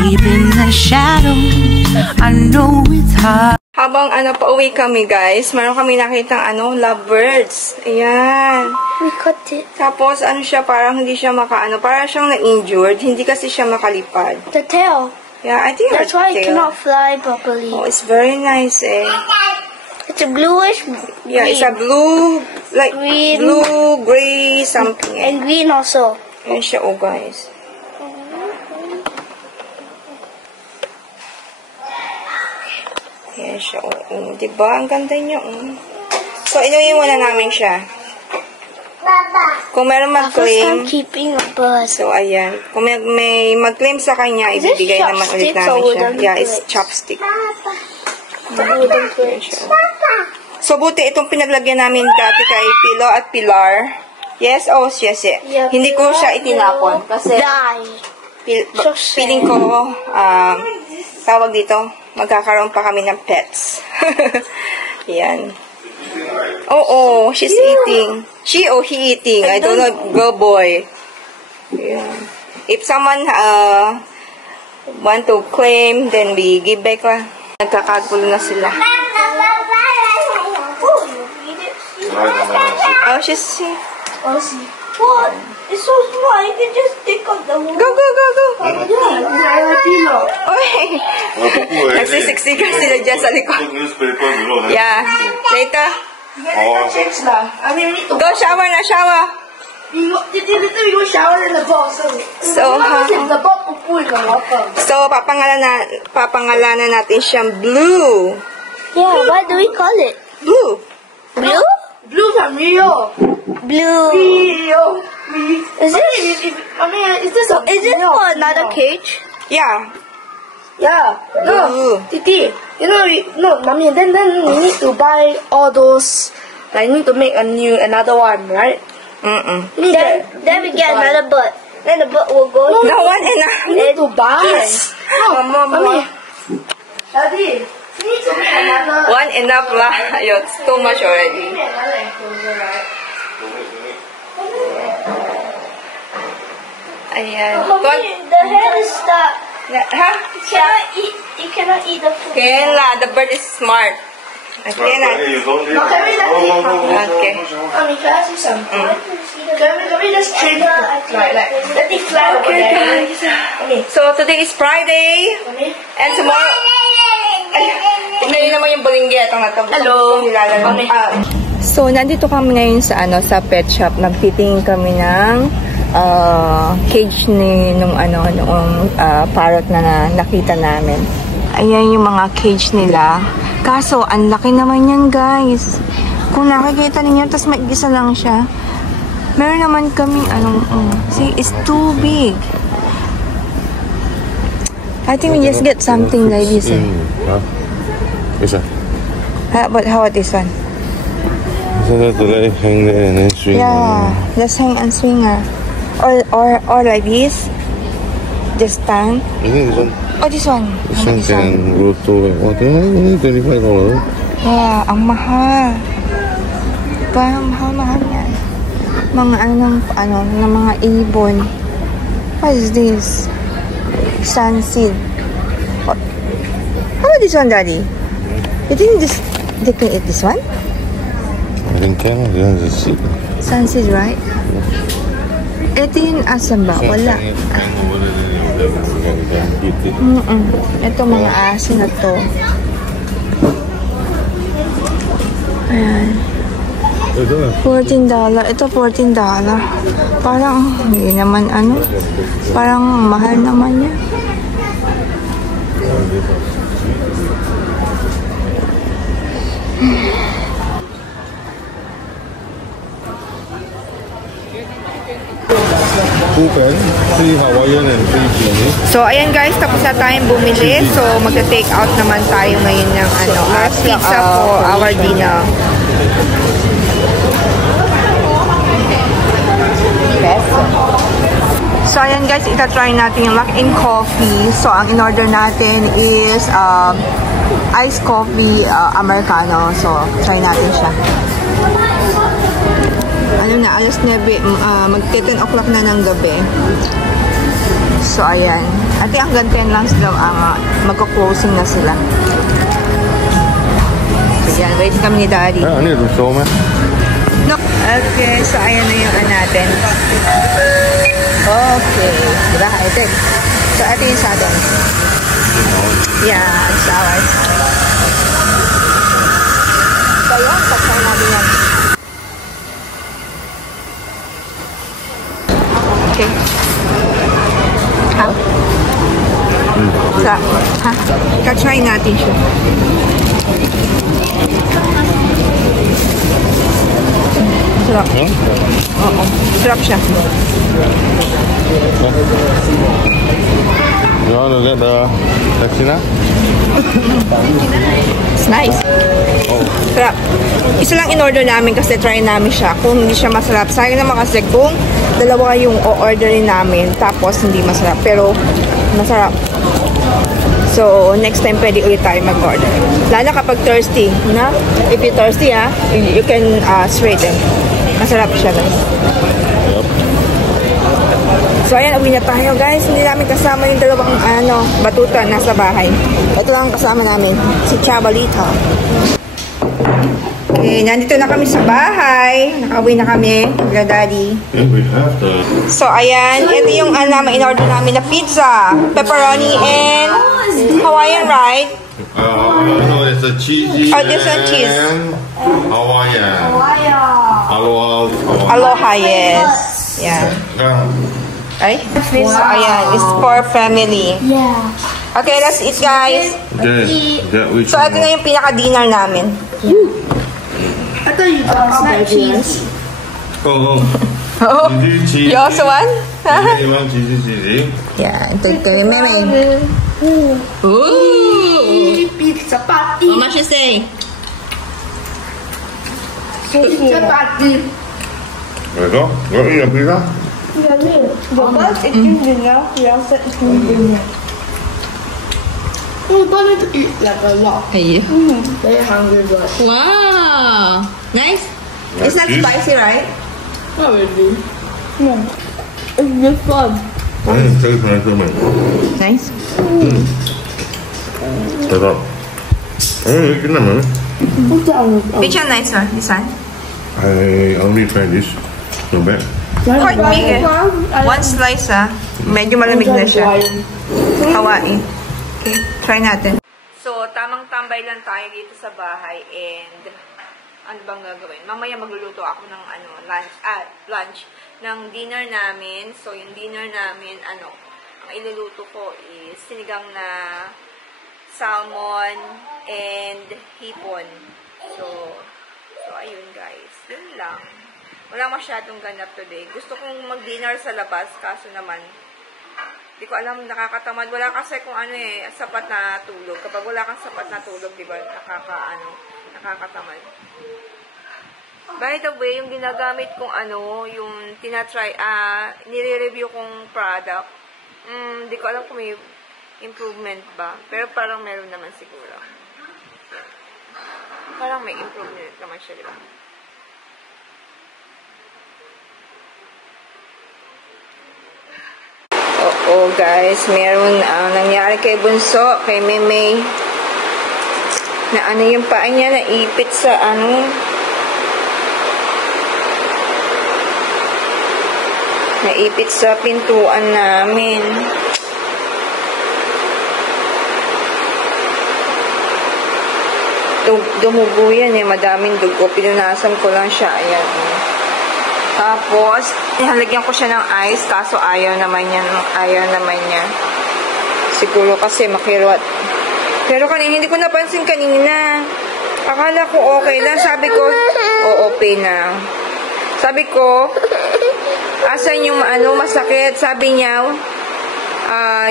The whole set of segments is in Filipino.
deep in the shadows. I know it's hard. Habang pauwi kami guys, meron kami nakitang lovebirds. Ayan. We cut it. Tapos siya, parang hindi siya parang siyang na-injured. Hindi kasi siya makalipad. The tail. Yeah, I think that's why it cannot fly properly. Oh, it's very nice eh. It's a bluish green. Yeah, it's a blue, like green. Blue, gray, something. And green also. Ayan siya guys. Ayan siya diba? Ang ganda niya So, inuwi muna namin siya. Kung meron mag-claim, so ayan. Kung may mag-claim sa kanya, ibibigay naman ulit namin siya. Yeah, it's chopstick. So, buti itong pinaglagyan namin dati kay Pilo at Pilar. Yes, yes. Yeah, hindi ko siya itinapon. Kasi, feeling ko, tawag dito, magkakaroon pa kami ng pets. Yan. Oh, she's eating. She or he eating? I don't know. Girl, boy. Yeah. If someone want to claim, then we give back lah. Nagkakagulo na sila. Oh, she's... What? It's so small. You can just take out the whole... Go. Yeah. Oy! Nagsisiksikan sila dyan sa likod. Yeah. Later. Change lah. I mean, we need to... Go shower na, shower. Later we go shower in the box. So, the box will pull in the water. So, papangalanan natin siyang Blue. Yeah, what do we call it? Blue. Blue? Blue from Rio. Blue. Rio. Is this for another cage? Yeah. Yeah. No, Titi. Mommy. Then we need to buy all those. Like, need to make another one, right? Then we get another bird. Then the bird will go. No one enough. We need to buy. Yes. Mommy. Daddy. We need to make another. One enough lah. It's too much already. Ayan. The head is stuck. Huh? You cannot eat the food. Kaya lah, the bird is smart. Okay na. No, can we let it? Okay. Mommy, can I ask you something? Can we just train it to fly? Like, let it fly over there. Okay. So, today is Friday. And tomorrow... Tingnan naman yung bulinggit. Hello. So, nandito kami ngayon sa sa pet shop. Nagtitingin kami ng cage nung parrot na nakita namin. Ayan yung mga cage nila. Kaso, ang laki naman yan, guys. Kung nakikita ninyo, tas mag-isa lang siya. Meron naman kami, see, it's too big. I think we just get something like this. This one. But how about this one? So that to let it hang there and then swing. Yeah, just hang and swing. Or like this. Just stand. I think this one. Oh, this one. This one can go to only $25. Yeah, ang mahal. Parang mahal yan. Mga ng mga ibon. What is this? Sunseed. How about this one, Daddy? You think they can eat this one? I think can. This is seed. Sunseed, right? Ito yung asan ba? Wala. Ito mga asin na to. Ayan. $14. Ito $14. Parang hindi naman parang mahal naman yan. Coupon, 3 Hawaiian and 3 Chinese. So, ayan guys, tapos na tayong bumili. So, magta-take out naman tayo ngayon ng pizza for our dinner. So, ayan guys, ita-try natin yung lock-in coffee. So, ang in-order natin is iced coffee Americano. So, try natin siya. Alas 9, mag-10 o'clock na ng gabi. So, ayan. Ate, hanggang 10 lang sila. Magko-closing na sila. So, yan. Wait kami ni Daddy. Ano yung gusto mo? No. Okay. So, ayan na yung natin. Okay. Diba? Ate. So, ate yung sa atin. Yeah. It's ours. So, yan. Pagkain natin yan. Okay. Ha? Sa, ha? Ka-try natin siya. Sarap. Oo. Sarap siya. You wanna get the Texina? It's nice. Oh. Sarap. Isa lang in-order namin kasi try namin siya. Kung hindi siya masarap. Sayang naman kasi kung dalawa yung o-orderin namin tapos hindi masarap. Pero masarap. So, next time pwede ulit tayo mag-order. Lalo kapag thirsty. Na? If you're thirsty, you can straight them. Masarap siya, guys. Yep. So, ayan, uwi na tayo, guys. Hindi namin kasama yung dalawang, batuta nasa bahay. Ito lang kasama namin, si Chabalita. Okay, nandito na kami sa bahay. Nakauwi na kami, nila Daddy. Yeah, we have to. So, ayan, ito yung, in-order namin na pizza. Pepperoni and Hawaiian, right? No, it's a cheesy. Oh, this one cheese. Hawaiian. Aloha, yes. Yeah. Ay? So, ayan, it's for family. Yeah. Okay, let's eat, guys. So, ito na yung pinaka-dinner namin. I thought you got not cheese. Oh. Oh, cheesy. you also want? You want cheesy? Yeah, ito kay Meme. Ooh! Pizza party. How much you say? Pizza party. There you go. You want to eat a pizza? But it's in dinner. We also eat dinner. We're going to eat like a lot. Hey. Very hungry, but Wow! Nice? It's not Nice. spicy, right? not really. No. It's just fun. Taste nice. Nice. Sarap. You can have it. What's that one? Which one nicer? This one? I only tried this. Not bad. Quite big eh. One slice medyo malamig na siya. Hawaii. Okay, try natin. So, tamang tambay lang tayo dito sa bahay and ano bang gagawin? Mamaya magluluto ako ng lunch ng dinner namin. So, yung dinner namin, ang iluluto ko is sinigang na salmon and hipon. So ayun guys. Yun lang. Wala masyadong ganap today. Gusto kong mag-dinner sa labas, kaso naman, di ko alam, nakakatamad. Wala kasi kung sapat na tulog. Kapag wala kang sapat na tulog, di ba, nakakatamad. By the way, yung ginagamit kong yung tinatry, nire-review kong product, di ko alam kung may improvement ba. Pero parang meron naman siguro. Parang may improvement naman siya, di ba? Oo, guys. Meron nangyari kay Bunso, kay Meme, na yung paa niya naipit sa naipit sa pintuan namin. Dumugo yan madaming dugo. Pinunasan ko lang siya. Ayan. Tapos, halagyan ko siya ng ice, kaso ayaw naman niya. Siguro kasi makirot. Pero kanina, hindi ko napansin kanina. Akala ko okay lang. Sabi ko, okay na. Sabi ko, asan yung masakit? Sabi niya,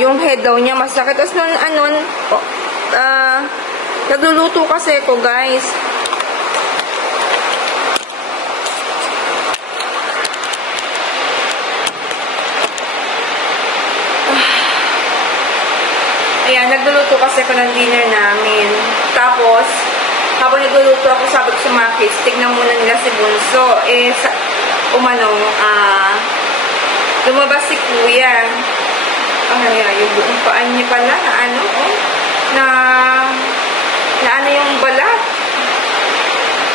yung head daw niya masakit. Tapos nagluluto kasi ko, guys. Ayan, nagluluto kasi ako ng dinner namin. Tapos, habang nagluluto ako, sabi ko sa mga kids, tignan muna nila si Bunso. Lumabas si Kuya. Yung buong paan niya pala na ano, oh, na ano yung balat.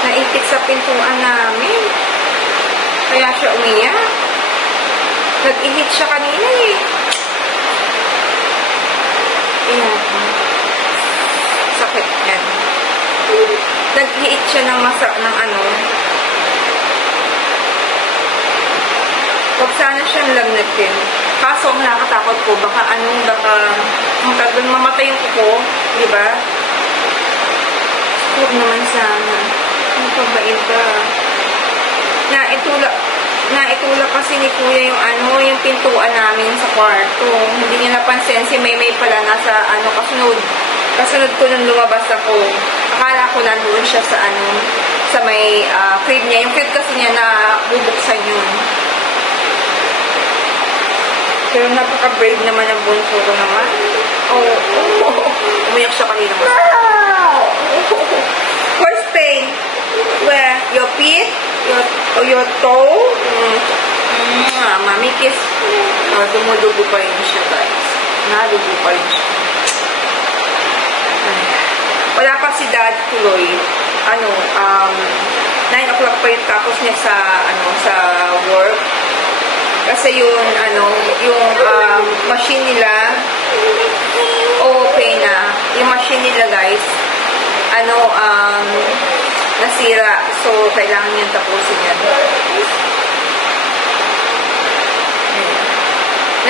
Naipit sa pintuan namin. Kaya siya umiyak. Nag-ihit siya kanina eh. Ayan. Sakit yan. Nag-ihit siya ng ano. Huwag sana siyang lagnatin. Kaso, nakakatakot po. Baka mamatay yung kuko. Diba? Huwag naman sana. Ano pa ba ito? Naitulak kasi ni Kuya yung pintuan namin sa kwarto. Hindi niya napansin si Maymay pala nasa kasunod ko nung lumabas ako. Akala ko nandoon siya sa may crib niya. Yung crib kasi niya na bubuksan yun. Pero napaka-brave naman ang bunso ko naman. Umiyak siya kanina. First pain. Where? Your feet? Your toe? Mami kiss. Dumudugo pa rin siya, guys. Nadugo pa rin siya. Wala pa si Dad tuloy. 9 o'clock pa yung tapos niya sa work. Kasi yung machine nila okay na. Yung machine nila, guys, nasira. So, kailangan niyang tapusin yan.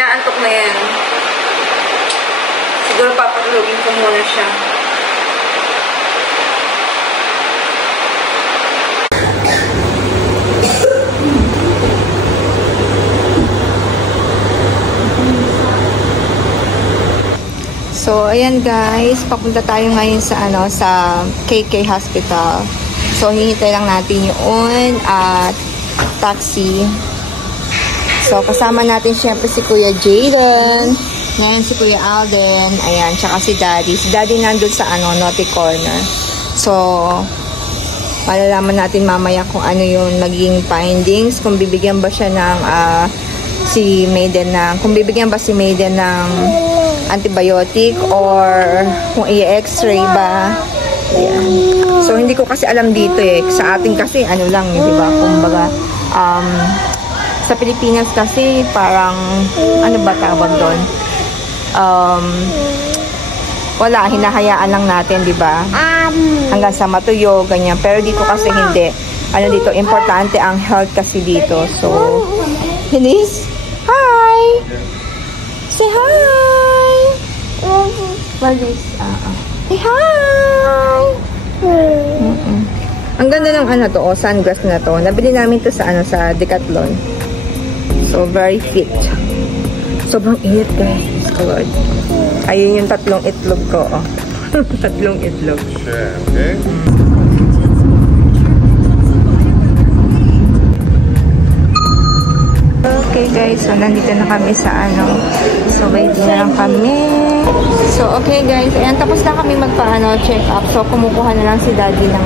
Naantok na yan. Siguro papatulogin ko muna siya. So, ayan guys, papunta tayo ngayon sa KK Hospital. So, hinihintay lang natin yung taxi. So, kasama natin syempre si Kuya Jaden. Ngayon si Kuya Alden. Ayan, tsaka si Daddy. Si Daddy nandun sa Naughty Corner. So, malalaman natin mamaya kung ano yung naging findings. Kung bibigyan ba siya ng kung bibigyan ba si Maiden ng antibiotic or kung i-x-ray ba. Ayan. So, hindi ko kasi alam dito eh. Sa atin kasi, lang, diba? Kumbaga, sa Pilipinas kasi, parang, ano ba tawag doon? Wala, hinahayaan lang natin, diba? Hanggang sa matuyo, ganyan. Pero dito kasi hindi. Dito, importante ang health kasi dito. So, Hinis, hi! Say hi! Walis, say hi! Ang ganda ng sunglass na to. Nabili namin to sa Decathlon. So, very fit. Sobrang init, guys. Lord. Ayun yung 3 itlog ko, 3 itlog. Sure, okay? Okay guys, so nandito na kami sa so waiting na lang kami. So okay guys, ayan, tapos na kami check up. So kumukuha na lang si Daddy ng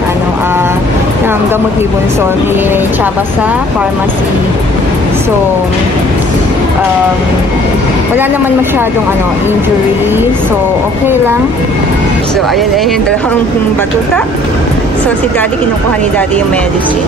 ng gamot ni Bunso ni Chaba sa pharmacy. So wala naman masyadong injury. So okay lang. So ayan yung dalawang batuta. So si Daddy, kinukuha ni Daddy yung medicine.